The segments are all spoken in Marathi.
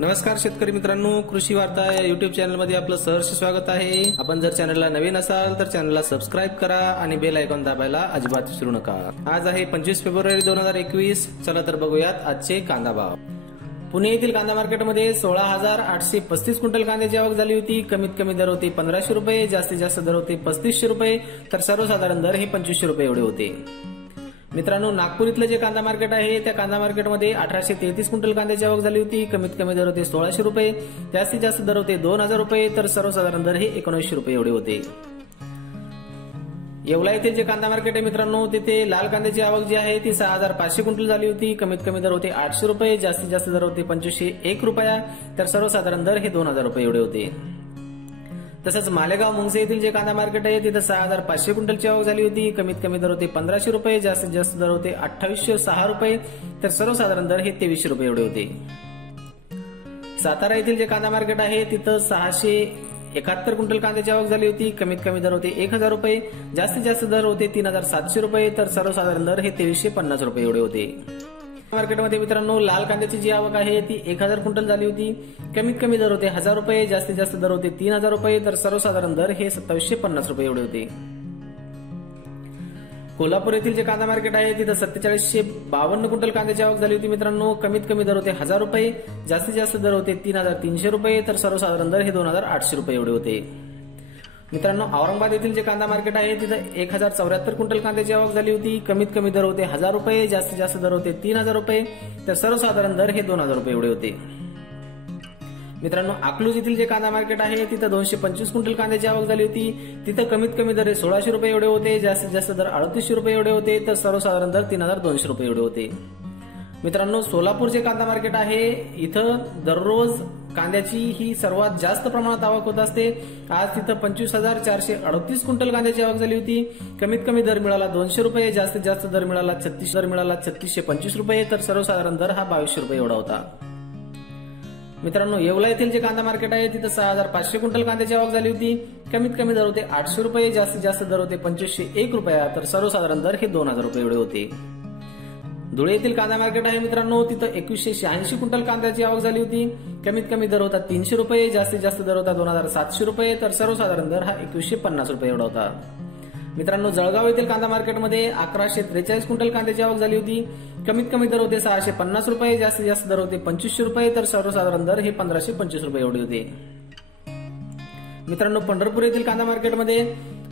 नमस्कार शेतकरी मित्रांनो, कृषी वार्ता या युट्यूब चॅनलमध्ये आपलं सहर्ष स्वागत आहे। आपण जर चॅनलला नवीन असाल तर चॅनलला सबस्क्राइब करा आणि बेल आयकॉन दाबायला अजिबात विसरू नका। आज आहे 25 फेब्रुवारी 2021। चला तर बघूयात आजचे कांदा भाव। पुणे येथील कांदा मार्केटमध्ये 16,835 क्विंटल कांद्याची आवक झाली होती। कमीत कमी दर होते 1500 रुपये, जास्तीत जास्त दर होते 3500 रुपये, तर सर्वसाधारण दर हे 2500 रुपये एवढे होते। मित्रांनो, नागपूर इथलं जे कांदा मार्केट आहे त्या कांदा मार्केटमध्ये 1833 क्विंटल कांद्याची आवक झाली होती। कमीत कमी दर होते 1600 रुपये, जास्तीत जास्त दर होते 2000 रुपये, तर सर्वसाधारण दर हे 1900 रुपये एवढे होते। येवला येथील जे कांदा मार्केट आहे मित्रांनो, तिथे लाल कांद्याची आवक जी आहे ती 6500 क्विंटल झाली होती। कमीत कमी दर होते 800 रुपये, जास्तीत जास्त दर होते 2501 रुपया, तर सर्वसाधारण दर हे 2000 रुपये एवढे होते। तसंच मालेगाव मुंगसे येथील जे कांदा मार्केट आहे तिथे 6500 क्विंटलची आवक झाली होती। कमीत कमी दर होते 1500 रुपये, जास्तीत जास्त दर होते 2806 रुपये, तर सर्वसाधारण दर हे 2300 रुपये एवढे होते। सातारा येथील जे कांदा मार्केट आहे तिथं 671 क्विंटल कांद्याची आवक झाली होती। कमीत कमी दर होते 1000 रुपये, जास्तीत जास्त दर होते 3700 रुपये, तर सर्वसाधारण दर हे 2350 रुपये एवढे होते। मार्केटमध्ये मित्रांनो, लाल कांद्याची जी आवक आहे ती 1000 क्विंटल झाली होती। कमीत कमी दर होते 1000 रुपये, जास्तीत जास्त दर होते 3000 रुपये, तर सर्वसाधारण दर हे 2750 रुपये एवढे होते। कोल्हापूर येथील जे कांदा मार्केट आहे तिथं 4752 क्विंटल कांद्याची आवक झाली होती मित्रांनो। कमीत कमी दर होते 1000 रुपये, जास्तीत जास्त दर होते 3300 रुपये, तर सर्वसाधारण दर हे 2800 रुपये एवढे होते। मित्रांनो, औरंगाबाद येथील जे कांदा मार्केट आहे तिथं 1074 क्विंटल कांद्याची आवक झाली होती। कमीत कमी दर होते 1000 रुपये, जास्तीत जास्त दर होते 3000 रुपये, तर सर्वसाधारण दर हे 2000 रुपये एवढे होते। मित्रांनो, अकलूज येथील जे कांदा मार्केट आहे तिथं 225 क्विंटल कांद्याची आवक झाली होती। तिथं कमीत कमी दर 1600 रुपये एवढे होते, जास्तीत जास्त दर 3800 रुपये एवढे होते, तर सर्वसाधारण दर 3200 रुपये एवढे होते। मित्रांनो, सोलापूर जे कांदा मार्केट आहे इथं दररोज कांद्याची ही सर्वात जास्त प्रमाणात आवक होत असते। आज तिथं 25,438 क्विंटल कांद्याची आवक झाली होती। कमीत कमी दर मिळाला 200 रुपये, जास्तीत जास्त दर मिळाला 3625 रुपये, तर सर्वसाधारण दर हा 2200 रुपये एवढा होता। मित्रांनो, येवला येथील जे कांदा मार्केट आहे तिथं 6500 क्विंटल कांद्याची आवक झाली होती। कमीत कमी दर होते 800 रुपये, जास्तीत जास्त दर होते 2501 रुपया, तर सर्वसाधारण दर हे 2000 रुपये एवढे होते। धुळे येथील कांदा मार्केट आहे मित्रांनो, तिथं 2186 क्विंटल कांद्याची आवक झाली होती। कमीत कमी दर होता 300 रुपये, जास्तीत जास्त दर होता 2700 रुपये, तर सर्वसाधारण दर हा 2150 रुपये एवढा होता। मित्रांनो, जळगाव येथील कांदा मार्केटमध्ये 1143 क्विंटल कांद्याची आवक झाली होती। कमीत कमी दर होते 650 रुपये, जास्तीत जास्त दर होते 2500 रुपये, तर सर्वसाधारण दर हे 1525 रुपये एवढे होते। मित्रांनो, पंढरपूर येथील कांदा मार्केटमध्ये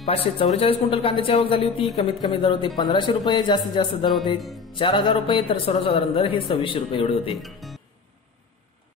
544 क्विंटल कांद्याची आवक झाली होती। कमीत कमी दर होते 1500 रुपये, जास्तीत जास्त दर होते 4000 रुपये, तर सर्वसाधारण दर हे 2600 रुपये एवढे होते।